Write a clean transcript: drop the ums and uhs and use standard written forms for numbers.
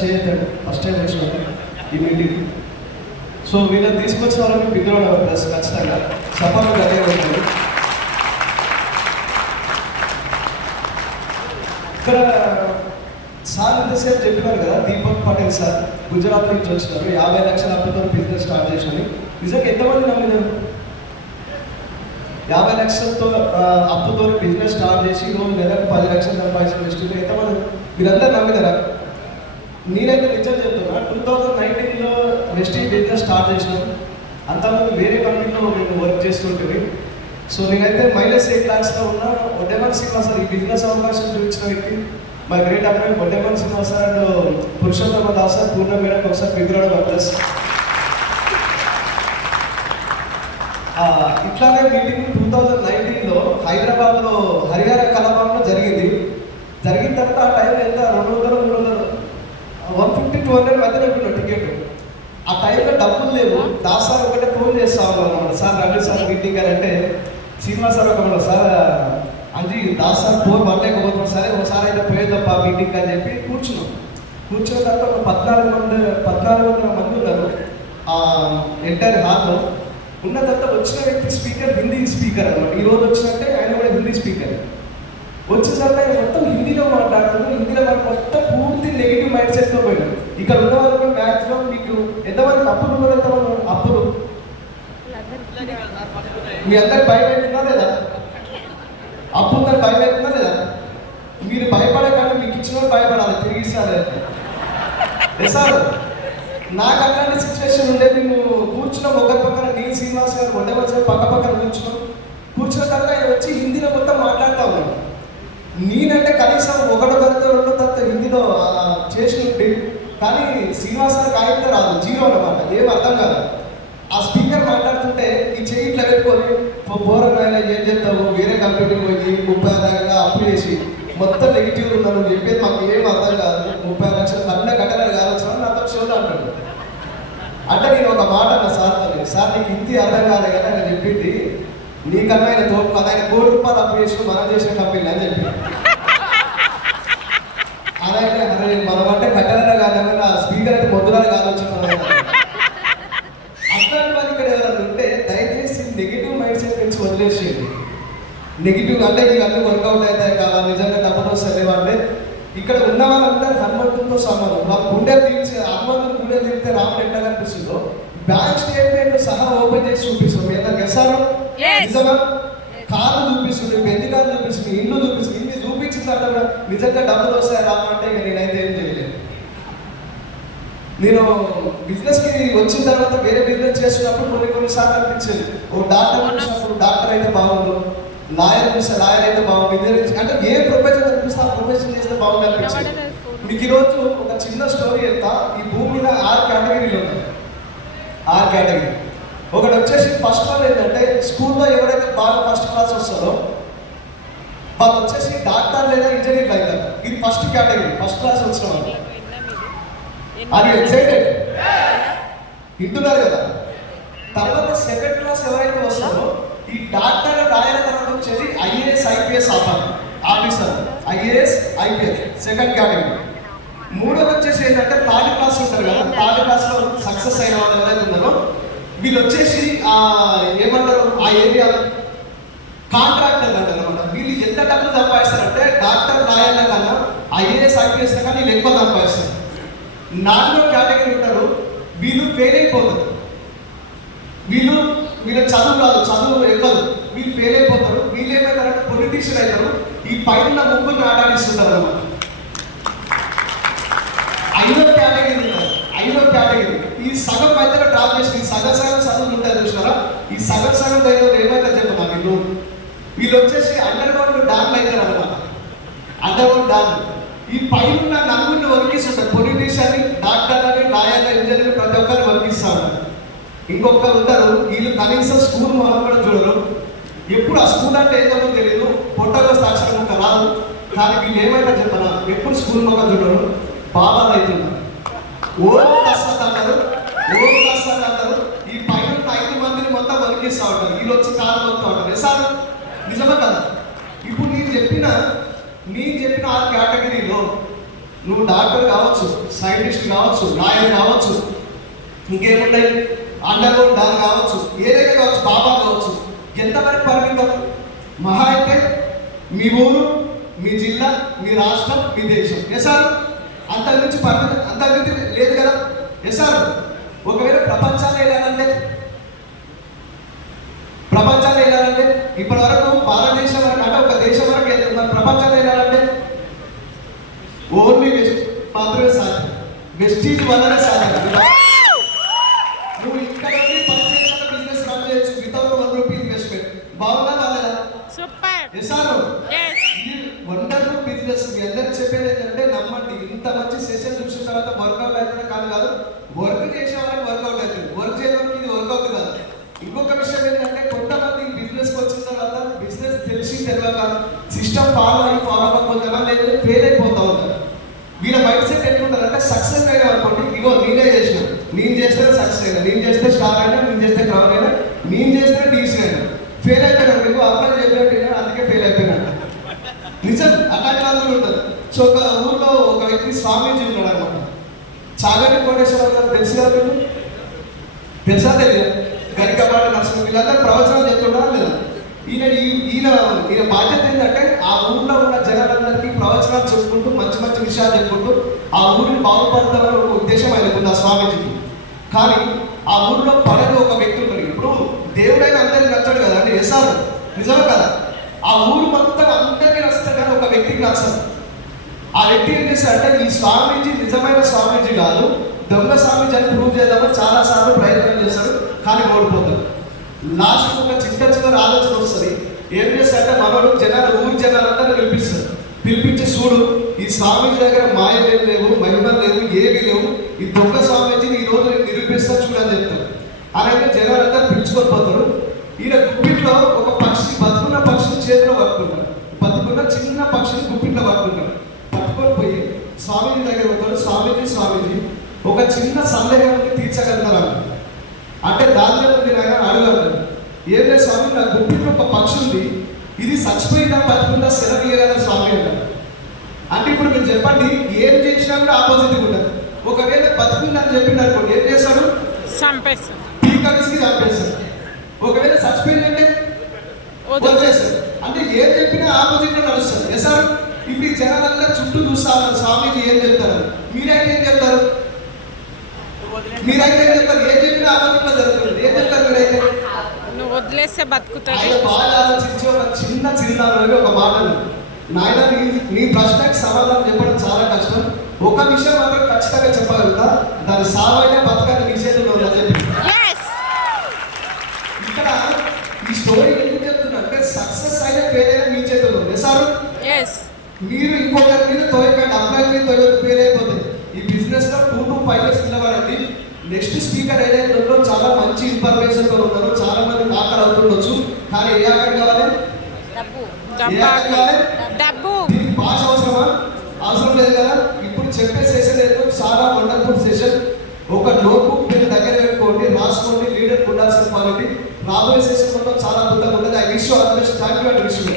చేయొద్దండి first time వచ్చినట్టు ఈ మీటింగ్. సో వీళ్ళని తీసుకొచ్చిన వాళ్ళకి పిల్లలు ప్లస్ ఖచ్చితంగా సఫలం అదే ఉంటుంది. ఇక్కడ సార్ ఎంతసేపు చెప్పినారు కదా, దీపక్ పటేల్ సార్ గుజరాత్ నుంచి వచ్చినారు, 50 లక్షల అప్పుతో బిజినెస్ స్టార్ట్ చేసినారు. నిజంగా ఎంతమంది నమ్మినారు? 50 లక్షలతో అప్పుతో బిజినెస్ స్టార్ట్ చేసి ఈరోజు నెలకు 10 లక్షలు సంపాదించిన వెస్టింగ్ ఎంతమంది మీరందరూ నమ్మినారా? నేనైతే నిజం చెప్తున్నా, 2019లో వెస్టింగ్ బిజినెస్ స్టార్ట్ చేసినాం. అంతకుముందు వేరే కంపెనీలో మేము వర్క్ చేస్తుంటుంది. సో నేనైతే -8 lakhsలో ఉన్న వడ్డేమన్ శ్రీనివాస్ సార్ ఈ బిజినెస్ అవకాశం చూపించిన వ్యక్తి మా గ్రేట్ అబ్బాయి Vaddeman Srinivas sir and Purushottama Das sir, Purna madam ఒకసారి విగ్రహం ప్లస్ ఇట్లానే మీటింగ్ 2019లో హైదరాబాద్లో హరిహర కళాభవన్లో జరిగింది. జరిగిన తర్వాత ఆ టైంలో ఎంత 200, 300, 150-200 మధ్యలో ఉంటున్నాడు టికెట్. ఆ టైంలో డబ్బులు లేవు. దాస్ సార్ ఒకటే ఫోన్ చేస్తా ఉన్నాను, సార్ రండి సార్ మీటింగ్ అని. అంటే శ్రీనివాస్ సార్ ఒక sir Anji Das sir phone పడలేకపోతున్నాం, సరే ఒకసారి అయితే పోయేదప్ప మీటింగ్ అని చెప్పి కూర్చున్నాం. కూర్చున్న తర్వాత ఒక 1400 మంది ఉన్నారు ఎంటైర్ హాల్లో. ఉన్న తర్వాత వచ్చిన వ్యక్తి స్పీకర్ హిందీ స్పీకర్ అనమాట. ఈరోజు వచ్చినట్టే ఆయన కూడా హిందీ స్పీకర్. వచ్చిన తర్వాత ఆయన మొత్తం హిందీలో మాట్లాడుతున్నాడు. హిందీలో మొత్తం పూర్తి నెగిటివ్ మైండ్ సెట్తో పోయాడు. ఇక్కడ ఉన్న వాళ్ళకి మ్యాక్సిమం మీకు ఎంతమంది అప్పులు ఉన్నారు? ఎంతమంది అప్పులు? మీ అందరికి భయం అవుతుందా లేదా? అప్పు ఉందని భయం అవుతుందా లేదా? మీరు భయపడకండి, మీకు ఇచ్చిన భయపడాలి, తిరిగి ఇస్తారు సార్. నాకు అట్లాంటి సిచ్యువేషన్ ఉండే. మేము కూర్చున్నాం ఒకరి పక్కన, నేను శ్రీనివాస్ గారు వడ్డేమన్ సార్ పక్క పక్కన కూర్చున్న తర్వాత ఆయన వచ్చి హిందీలో మొత్తం మాట్లాడుతూ ఉన్నాడు. నేనంటే కనీసం 1వ తరగతి 2వ తరగతి హిందీలో చేసి ఉంటే, కానీ శ్రీనివాస్ గారికి ఆయనతో రాదు, జీరో అన్నమాట, ఏం అర్థం కాదు. ఆ స్పీకర్ మాట్లాడుతుంటే ఈ చెయ్యి ఇట్లా పెట్టుకొని బోరన్ ఆయన ఏం చెప్తావు, వేరే కంపెనీకి పోయి 30 దాకా అప్పు చేసి మొత్తం నెగిటివ్ ఉన్నా, నువ్వు చెప్పేది మాకు ఏం అర్థం కాదు, 30 లక్షలు కట్టిన కట్టలేదు కావచ్చు నాతో షోలో అంటాడు. అంటే నేను ఒక మాట అన్న సార్ నీకు హిందీ అర్థం కాలే కదా ఆయన చెప్పింది, నీకన్నా ఆయన తోడు కదా, ఆయన ₹1 కోటి అప్పు చేసి మనం చేసిన కంపెనీ అని చెప్పి. అలాగే అరే మనం అంటే కట్టలేదా కాదు, ఆ స్పీకర్ అయితే మొద్దులాగా ఆలోచన. అట్లాంటి వాళ్ళు ఇక్కడ ఎవరైనా ఉంటే దయచేసి నెగిటివ్ మైండ్ సెట్ నుంచి వదిలేసేయండి. నెగిటివ్ అంటే మీకు అన్ని వర్కౌట్ అవుతాయి కదా, నిజంగా డబ్బులు వస్తాయి అంటే ఇక్కడ ఉన్న వాళ్ళందరూ హనుమంతుడితో సమానం. వాళ్ళ గుండె తీర్చి హనుమంతుడు గుండె తీరితే రాముడు ఎట్లా కనిపిస్తుందో బ్యాంక్ స్టేట్మెంట్ సహా ఓపెన్ చేసి చూపిస్తుంది. ఎంత గెసారు నిజమా? కార్లు చూపిస్తుంది, పెళ్లి కార్లు చూపిస్తుంది, ఇల్లు చూపిస్తుంది. ఇన్ని చూపించిన తర్వాత నిజంగా డబ్బులు వస్తాయి రామంటే ఇక నేనైతే ఏం చేయలేదు. నేను బిజినెస్కి వచ్చిన తర్వాత వేరే బిజినెస్ చేస్తున్నప్పుడు కొన్నిసార్లు అనిపించేది, ఓ డాక్టర్ చూసినప్పుడు డాక్టర్ అయితే బాగుండు, లాయర్ చూస్తే లాయర్ అయితే బాగుంది, ఇంజనీరింగ్ అంటే ఏ ప్రొఫెషన్ అనిపిస్తే ఆ ప్రొఫెషన్ చేస్తే బాగుంది అనిపించేది. మీకు ఈరోజు ఒక చిన్న స్టోరీ చెప్తా. ఈ భూమి మీద 6 కేటగిరీలు ఉన్నాయి. 6 కేటగిరీ. ఒకటి వచ్చేసి ఫస్ట్ వన్ ఏంటంటే స్కూల్లో ఎవరైతే బాగా ఫస్ట్ క్లాస్ వస్తారో వాళ్ళు వచ్చేసి డాక్టర్ లేదా ఇంజనీర్లు అవుతారు. ఇది ఫస్ట్ కేటగిరీ, ఫస్ట్ క్లాస్ వచ్చిన వాళ్ళు. అది ఎక్సైటెడ్ వింటున్నారు కదా. తర్వాత సెకండ్ క్లాస్ ఎవరైతే వస్తారో ఈ డాక్టర్ రాయల తర్వాత వచ్చేది IAS IPS officer, IAS IPS second category. మూడోది వచ్చేసి ఏంటంటే థర్డ్ క్లాస్ ఉంటారు కదా, థర్డ్ క్లాస్లో సక్సెస్ అయిన వాళ్ళు ఎవరైతే ఉన్నారో వీళ్ళు వచ్చేసి ఏమంటారు ఆ ఏరియాలో కాంట్రాక్టర్ అంటారు అనమాట. వీళ్ళు ఎంత డబ్బులు సంపాదిస్తారంటే డాక్టర్ రాయాల కన్నా IAS IPS కన్నా వీళ్ళు ఎక్కువ సంపాదిస్తారు. 4వ కేటగిరీ ఉంటారు, వీళ్ళు ఫెయిల్ అయిపోతారు. వీళ్ళ చదువు రాదు, చదువు ఎక్కదు, వీళ్ళు ఫెయిల్ అయిపోతారు. వీళ్ళు ఏమైతారంటే పొలిటీషియన్ అవుతారు. ఈ పైన ముగ్గురిని ఆటాడిస్తుంటారు అనమాట. 5వ కేటగిరీ ఉంటారు. 5వ కేటగిరీ ఈ సగం మధ్యలో డ్రాప్ చేసి ఈ సగం చదువులు ఉంటారు చూసినారా, ఈ సగం దగ్గర ఏమైతే చెప్పిన వీళ్ళు వచ్చేసి అండర్ గ్రౌండ్ డాన్లు అవుతారు అనమాట. అండర్ గ్రౌండ్ డాన్ ఈ పైన 4 వరికిస్తుంటారు. పొలిటీషియన్, డాక్టర్ అని, లాయర్, ఇంజనీర్ ప్రతి ఒక్కరిని వరికిస్తూ ఉంటారు. ఇంకొకరు ఉంటారు, వీళ్ళు కనీసం స్కూల్ మొహం కూడా చూడరు. ఎప్పుడు ఆ స్కూల్ అంటే ఏదో తెలియదు, పొట్టలో అక్షరం ఒక రాదు. కానీ వీళ్ళు ఏమైనా చెప్పనా ఎప్పుడు స్కూల్ మొహం చూడరు, బాబాలు అవుతున్నారు. ఓం కష్టం అంటారు. ఈ పైన 5 మందిని మొత్తం వరికిస్తూ ఉంటారు. వీళ్ళు వచ్చి కాలం వస్తూ ఉంటారు. సార్ నిజమే కదా. ఇప్పుడు నేను చెప్పిన 6 కేటగిరీలో నువ్వు డాక్టర్ కావచ్చు, సైంటిస్ట్ కావచ్చు, లాయర్ కావచ్చు, ఇంకేముంటాయి అండర్గ్రౌండ్ డాన్ కావచ్చు, ఏదైతే కావచ్చు, బాబా కావచ్చు. ఎంతవరకు పరిమితం? మహా అయితే మీ ఊరు, మీ జిల్లా, మీ రాష్ట్రం, మీ దేశం. సార్ అంతకుమించి పరిమితం, అంతకుమించి లేదు కదా. సార్ ఒకవేళ ప్రపంచాన్ని వెళ్ళాలంటే ఇప్పటి వరకు భారతదేశం వరకు అంటే ఒక దేశం వరకు వెళ్తున్నారు. ప్రపంచాన్ని వెళ్ళాలంటే ఓన్లీ వెస్ట్ మాత్రమే సాధ్యం. వెస్టీజ్ వల్లనే సాధ్యం. నువ్వు ఇక్కడ బిజినెస్ రన్ చేయొచ్చు వితౌట్ ₹1 ఇన్వెస్ట్మెంట్. బాగుందా బాగాలేదా? Wonderful business. మీ అందరికి చెప్పేది ఏంటంటే నమ్మండి, ఇంత మంచి సెషన్ చూసిన తర్వాత వర్కౌట్ అవుతుందో కాదు, వర్క్ చేసే వాళ్ళకి వర్కౌట్ అవుతుంది, వర్క్ చేయడానికి ఇది వర్కౌట్ కాదు. ఇంకొక విషయం ఏంటంటే కొంతమంది బిజినెస్కి వచ్చిన తర్వాత బిజినెస్ తెలిసి తెలియక సిస్టమ్ ఫాలో అవ్వకపోతే ఫెయిల్ అయిపోతూ ఉంటారు. వీళ్ళ మైండ్ సెట్ ఎట్లుంటారు అంటే సక్సెస్ అయినా అనుకోండి, ఇగో నేనే చేసిన, నేను చేస్తే సక్సెస్ అయినా, నేను చేస్తే స్టార్ అయినా, నేను చేస్తే క్రౌన్ అయినా, నేను చేస్తే డీసీ అయినా. ఫెయిల్ అయిపోయినాడు మీకు అబ్బాయి చెప్పినట్టు అందుకే ఫెయిల్ అయిపోయినాడు. నిజం, అట్లాంటి వాళ్ళు కూడా ఉంటారు. సో ఒక ఊర్లో ఒక వ్యక్తి స్వామీజీ ఉన్నాడు అనమాట. చాగంటి కోటేశ్వరరావు గారు తెలుసు కదా మీకు? తెలుసా తెలియదు? గరికపాటి నరసింహ వీళ్ళందరూ ప్రవచనాలు చెప్తుంటారా లేదా? ఈయన బాధ్యత ఏంటంటే ఆ ఊర్లో ఉన్న జనాలందరికీ ప్రవచనాలు చెప్పుకుంటూ మంచి మంచి విషయాలు చెప్పుకుంటూ ఆ ఊరిని బాగుపడతామని ఒక ఉద్దేశం ఆయనకుంది ఆ స్వామీజీకి. కానీ ఆ ఊర్లో పడని ఒక వ్యక్తి ఉన్నాడు. ఇప్పుడు దేవుడైనా అందరికి నచ్చాడు కదా అంటే వేసారు, నిజమే కదా. ఆ ఊరు మొత్తం అందరికీ నచ్చుతాడు కానీ ఒక వ్యక్తికి నచ్చదు. ఆ వ్యక్తి ఏం చేస్తాడంటే ఈ స్వామీజీ నిజమైన స్వామీజీ కాదు, దొంగ స్వామీజీ అని ప్రూవ్ చేద్దామని చాలా సార్లు ప్రయత్నం చేశాడు కానీ ఓడిపోతాడు. లాస్ట్ ఒక చిన్న ఆలోచన వస్తుంది. ఏం చేస్తాడంటే మనోడు ఊరి జనాలందరూ పిలిపించి చూడు, ఈ స్వామీజీ దగ్గర మాయలు లేవు, మహిమలు లేవు, ఏవి లేవు, ఈ దొంగ స్వామీజీని ఈ రోజు నేను నిరూపిస్తా చూడని చెప్తాను. అలాగే జనాలందరూ పిలుచుకొని పోతాడు. ఈయన గుప్పిట్లో ఒక పక్షి, బతుకున్న పక్షిని చేతిలో పట్టుకుంటాడు, బతుకున్న చిన్న పక్షిని గుప్పిట్లో పట్టుకుంటాడు. పట్టుకొని పోయి స్వామీజీ దగ్గర పోతాడు. స్వామీజీ ఒక చిన్న సందేహాన్ని తీర్చగలుగుతారా అంటే దాని ఉంది నాయన అడుగుతాడు. ఏం లేదు స్వామి, నా గుప్పిట్లో ఒక పక్షి ఉంది, ఇది చచ్చిపోయిందా బతుకుందా సెలవు స్వామి అంటారు. అంటే ఇప్పుడు మీరు చెప్పండి, ఏం చేసినా కూడా ఆపోజిట్ ఉంటుంది. ఒకవేళ బతుకుందని చెప్పింది అనుకోండి, ఏం చేస్తాడు? చంపేస్తాడు. ఒకవేళ చచ్చిపోయిందంటే వదిలేస్తాడు. అంటే ఏం చెప్పినా ఆపోజిట్ లో నడుస్తుంది. సార్ ఇప్పుడు ఈ జనాలందరూ చుట్టూ చూస్తారు స్వామీజీ ఏం చెప్తారు, మీరైతే ఏం చెప్తారు? ఏం చెప్పినా ఆపోజిట్ లో జరుగుతుంది. ఏం చెప్తారు మీరైతే? వదిలేస్తే బతుకుతాడు. బాగా ఆలోచించి ఒక చిన్న ఒక మాటలు, నాయన నీ ప్రశ్నకి సమాధానం చెప్పడం చాలా కష్టం, ఒక విషయం మాత్రం ఖచ్చితంగా చెప్పగలుగుతా, దాని సావైన బతకాన్ని నీ చేతుల్లో ఉందని చెప్పి. ఇక్కడ ఈ స్టోరీ ఎందుకు చెప్తున్నా అంటే సక్సెస్ అయిన ఫెయిల్ అయినా మీ చేతుల్లో ఉంది సార్. మీరు ఇంకొకరి మీద తోయకండి, అబ్బాయి మీద ఫెయిల్ అయిపోతుంది. ఈ బిజినెస్ లో 2 to 5 years నిలబడండి. నెక్స్ట్ స్పీకర్ ఏదైతే ఉందో చాలా మంచి ఇన్ఫర్మేషన్ తో ఉన్నారు, చాలా మంది ఆకలి అవుతుండొచ్చు, కానీ ఏ ఆకలి కావాలి? దీనికి భాష అవసరమా? అవసరం లేదు కదా. ఇప్పుడు చెప్పే సెషన్ ఏదో చాలా వండర్ఫుల్ సెషన్. ఒక నోట్బుక్ మీరు దగ్గర పెట్టుకోండి, రాసుకోండి, లీడర్ ఉండాల్సిన క్వాలిటీ. రాబోయే సెషన్ చాలా అద్భుతంగా ఉంటుంది. I wish you all the best. Thank you and wish you.